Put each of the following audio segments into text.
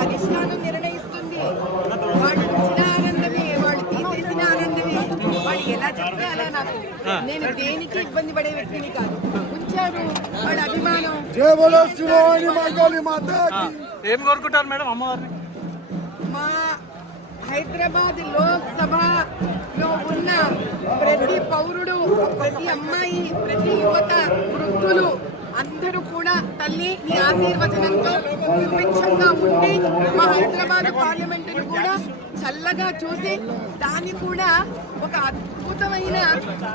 అధిష్టానం నిర్ణయిస్తుంది. వాళ్ళు ఇచ్చిన ఆనందమే, వాళ్ళు తీసేసిన ఆనందమే. వాళ్ళు ఎలా చెప్తే అలా. నాకు నేను దేనికి ఇబ్బంది పడే వ్యక్తిని కాదు. ఉంచారు వాళ్ళ అభిమానం. ఏం కోరుకుంటారు మేడం అమ్మవారిని? మా హైదరాబాద్ లోక్సభలో ఉన్న ప్రతి పౌరుడు, ప్రతి అమ్మాయి, ప్రతి యువత, వృద్ధులు అందరూ కూడా తల్లి నీ ఆశీర్వచనంతో సుభిక్షంగా ఉండి మా హైదరాబాద్ పార్లమెంటును కూడా చల్లగా చూసి దాన్ని కూడా ఒక అద్భుతమైన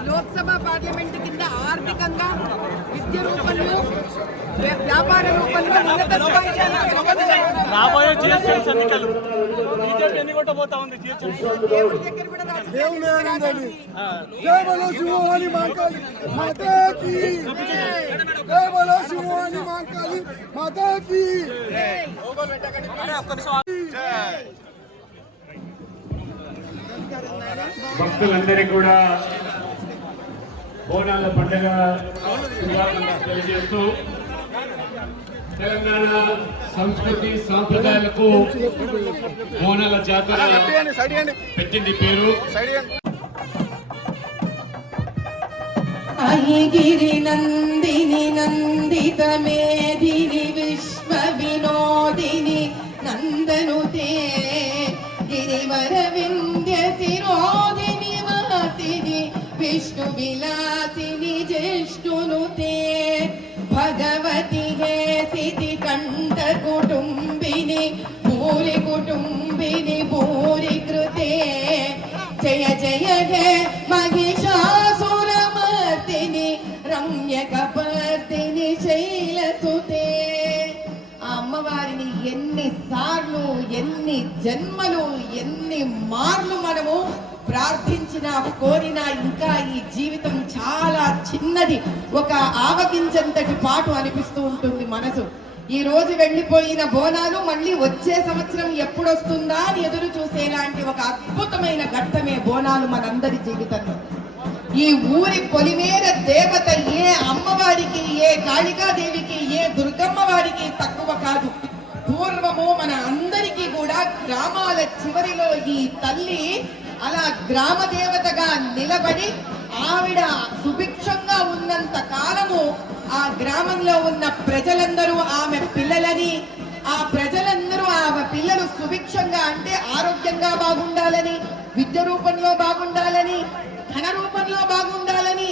లోక్సభ పార్లమెంటు కింద ఆర్థికంగా, విద్య రూపంలో, వ్యాపార రూపంలో ఉన్నత స్థాయి రాబోయే జిహెచ్ఎంసీ ఎన్నికలు బీజేపీ ఎన్ని కొట్టబోతా ఉంది. దేవుడి దగ్గర కూడా భక్తులందరికీ కూడా బోనాల పండుగ శుభాకాంక్షలు తెలియజేస్తూ తెలంగాణ సంస్కృతి సాంప్రదాయాలకు బోనాల జాతర పెట్టింది పేరు. గిరి నందిని నందిత మేధిని విశ్వ వినోదిని నందనుతే గిరివర వింధ్య శిరోధిని వాసిని విష్ణు విలాసిని జిష్ణునుతే భగవతి హే సిద్ధి కంఠ కుటుంబిని భూరి కుటుంబిని భూరి కృతే జయ జయ హే మహిషాసురమర్దిని రమ్య కపర్దిని శైలసుతే. ఆ అమ్మవారిని ఎన్నిసార్లు, ఎన్ని జన్మలు, ఎన్ని మార్లు మనము ప్రార్థించినా, కోరినా ఇంకా ఈ జీవితం చాలా చిన్నది, ఒక ఆవగించంతటి పాటు అనిపిస్తూ ఉంటుంది మనసు. ఈ రోజు వెళ్లిపోయిన బోనాలు మళ్ళీ వచ్చే సంవత్సరం ఎప్పుడు వస్తుందా అని ఎదురు చూసేలాంటి ఒక అద్భుతమైన ఘట్టమే బోనాలు మనందరి జీవితంలో. ఈ ఊరి పొలిమేర దేవత ఏ అమ్మవారికి, ఏ కాళికాదేవికి, ఏ దుర్గమ్మ వారికి తక్కువ కాదు. పూర్వము మన అందరికీ కూడా గ్రామాల చివరిలో ఈ తల్లి అలా గ్రామ దేవతగా నిలబడి ఆవిడ సుభిక్షంగా ఉన్నంత కాలము ఆ గ్రామంలో ఉన్న ప్రజలందరూ ఆమె పిల్లలని, ఆ ప్రజలందరూ ఆమె పిల్లలు సుభిక్షంగా అంటే ఆరోగ్యంగా బాగుండాలని, విద్య రూపంలో బాగుండాలని, ధన రూపంలో బాగుండాలని,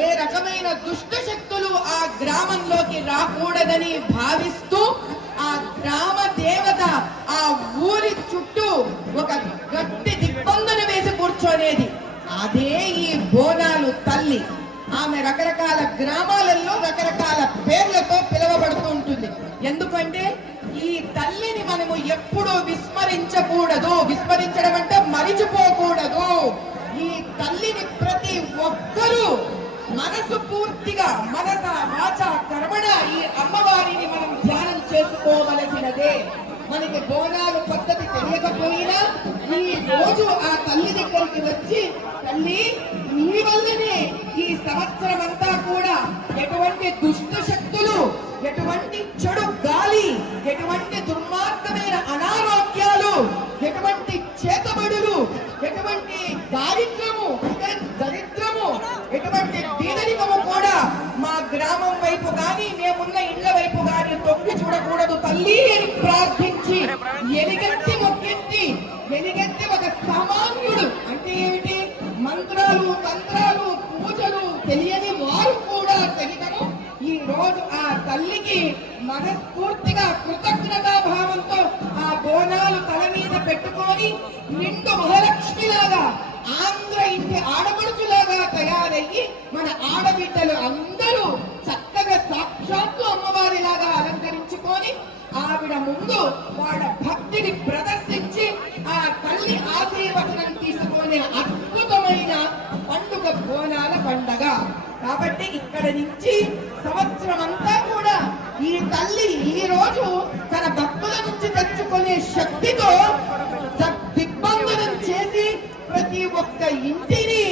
ఏ రకమైన దుష్ట శక్తులు ఆ గ్రామంలోకి రాకూడదని భావిస్తూ ఆ గ్రామ దేవత ఆ ఊరి చుట్టూ ఒక గట్టి దిగ్బంధన వేసి కూర్చోనేది. అదే ఈ బోనాలు తల్లి. ఆమె రకరకాల గ్రామాలలో రకరకాల పేర్లతో పిలువబడుతూ ఉంటుంది. ఎందుకంటే ఈ తల్లిని మనము ఎప్పుడూ విస్మరించకూడదు. విస్మరించడం అంటే మరిచిపోకూడదు. ఈ తల్లిని ప్రతి ఒక్కరూ మనసు పూర్తిగా, మనస వాచ కర్మణ ఈ అమ్మవారిని మనం ధ్యానం చేసుకోవలసినదే. మనకి బోనాలు పద్ధతి తెలియకపోయినా ఈ రోజు ఆ తల్లి దగ్గరికి వచ్చి, తల్లి నీ వల్లనే ఈ సంవత్సరం అంతా కూడా ఎటువంటి దుష్ట శక్తులు, ఎటువంటి చెడు గాలి, ఎటువంటి దుర్మార్గమైన అనారోగ్యాలు, ఎటువంటి చేతబడులు, ఎటువంటి దారిద్రము, దరిద్రము, ఎటువంటి పేదరికము కూడా మా గ్రామం వైపు కానీ, మేమున్న ఇళ్ల వైపు కానీ తొక్కి చూడకూడదు తల్లి అని ప్రార్థించి ఎలుగెత్తి మొక్కెత్తి, ఎలుగెత్తి ఒక సామాన్యుడు అంటే ఏమిటి, మంత్రాలు, తంత్రాలు, పూజలు తెలియని వారు కూడా సహితము ఈ రోజు ఆ తల్లికి మనస్ఫూర్తిగా కృతజ్ఞతా భావంతో ఆ బోనాలు తల మీద పెట్టుకొని నిండు మహాలక్ష్మిలాగా, ఆంధ్ర ఇంటి ఆడపడుచులాగా తయారయ్యి మన ఆడబిడ్డలు అందరూ చక్కగా సాక్షాత్తు అమ్మవారిలాగా అలంకరించుకొని ఆవిడ ముందు వాళ్ళ భక్తిని ప్రదర్శించి ఆ తల్లి ఆశీర్వచనం తీసుకునే అద్భుతమైన పండుగ బోనాల పండగ. కాబట్టి ఇక్కడ నుంచి సంవత్సరం అంతా కూడా ఈ తల్లి ఈ రోజు తన భక్తుల నుంచి తెచ్చుకునే శక్తితో దిగ్బంధనం చేసి ఒక్క ఇంటిని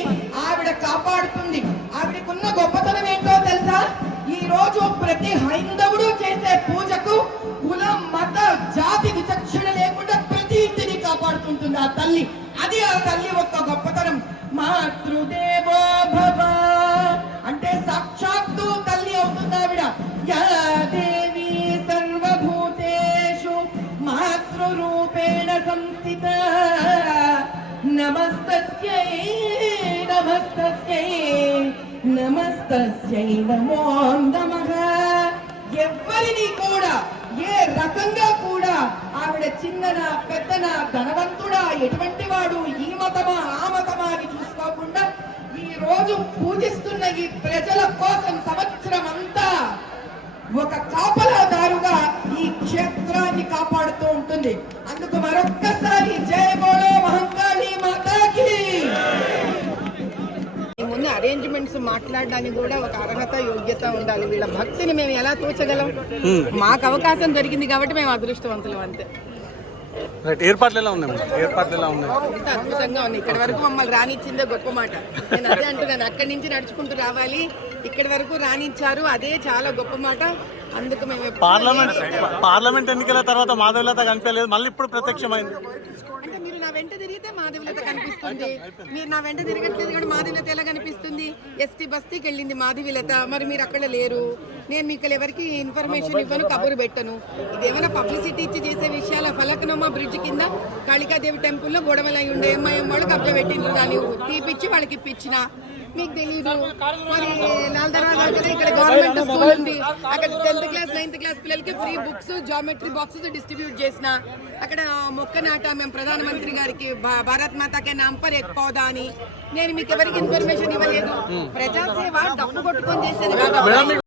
ఆవిడ కాపాడుతుంది. ఆవిడకున్న గొప్పతనం ఏంటో తెలుసా? ఈ రోజు ప్రతి హైందవుడు చేసే పూజకు కులం మత జాతి విచక్షణ లేకుండా ప్రతి ఇంటిని కాపాడుతుంటుంది ఆ తల్లి. అది ఆ తల్లి ఒక్క గొప్పతనం. మాతృదేవో భవ అంటే సాక్షాత్తు తల్లి అవుతుంది ఆవిడ. యా దేవి సర్వభూతేషు మాతృరూపేణ సంస్థిత నమస్తస్యై నమస్తస్యై నమస్తస్యై నమో నమః. ఎవ్వరిని కూడా ఏ రకంగా కూడా ఆవిడ చిన్ననా పెద్దనా ధనవంతుడా ఎటువంటి వాడు ఈ మతమా ఆ మతమా అని చూసుకోకుండా ఈ రోజు పూజిస్తున్న ఈ ప్రజల కోసం సంవత్సరం అంతా ఒక కాపలాదారుగా ఈ క్షేత్రాన్ని కాపాడుతూ ఉంటుంది. అందుకు మరొక్కసారి జై బోలో మహంకాళి మాతాకి. ముందు అరేంజ్మెంట్స్ మాట్లాడడానికి కూడా ఒక అర్హత యోగ్యత ఉండాలి. వీళ్ళ భక్తిని మేము ఎలా తోచగలం? మాకు అవకాశం దొరికింది కాబట్టి మేము అదృష్టవంతులు అంతే. ఏర్పాట్లు ఎలా ఉన్నాయి? ఏర్పాట్లు ఎలా ఉన్నాయి? ఇంత అద్భుతంగా ఉంది. ఇక్కడి వరకు మమ్మల్ని రానిచ్చిందే గొప్ప మాట. నేను అదే అంటున్నాను, అక్కడి నుంచి నడుచుకుంటూ రావాలి, ఇక్కడి వరకు రానిచ్చారు, అదే చాలా గొప్ప మాట. అందుకు మేము పార్లమెంట్ ఎన్నికల తర్వాత మాధవీలత కనిపించలేదు, మళ్ళీ ఇప్పుడు ప్రత్యక్షమైంది. అంటే మీరు నా వెంట తిరిగితే మాధవీలత కనిపిస్తుంది, మీరు నా వెంట తిరగట్లేదు కానీ మాధవీలత ఎలా కనిపిస్తుంది? ఎస్టీ బస్తీకి వెళ్ళింది మాధవీలత, మరి మీరు అక్కడ లేరు. నేను మీకు ఎవరికి ఇన్ఫర్మేషన్ ఇవ్వను, కబురు పెట్టను. ఇదేమైనా పబ్లిసిటీ ఇచ్చి చేసే విషయాల ఫలక్నుమా బ్రిడ్జ్ కింద కాళికాదేవి టెంపుల్లో గొడవలు అయి ఉండే ఎంఐఎం వాళ్ళు కబ్జా పెట్టిండ్రు, దాన్ని తీపిచ్చి వాళ్ళకి ఇప్పించిన మీకు తెలియదు. మరి నాలుగు ఇక్కడ గవర్నమెంట్ స్కూల్ ఉంది, అక్కడ 10th క్లాస్ 9th క్లాస్ పిల్లలకి free books geometry boxes distribute చేసిన. అక్కడ మొక్క నాట మేము ప్రధానమంత్రి గారికి భారత్ మాతాకే నామ్ పర్ ఎక్ పౌదా అని. నేను మీకు ఎవరికి ఇన్ఫర్మేషన్ ఇవ్వలేదు. ప్రజాసేవ డబ్బు కొట్టుకొని చేసేది కాదు.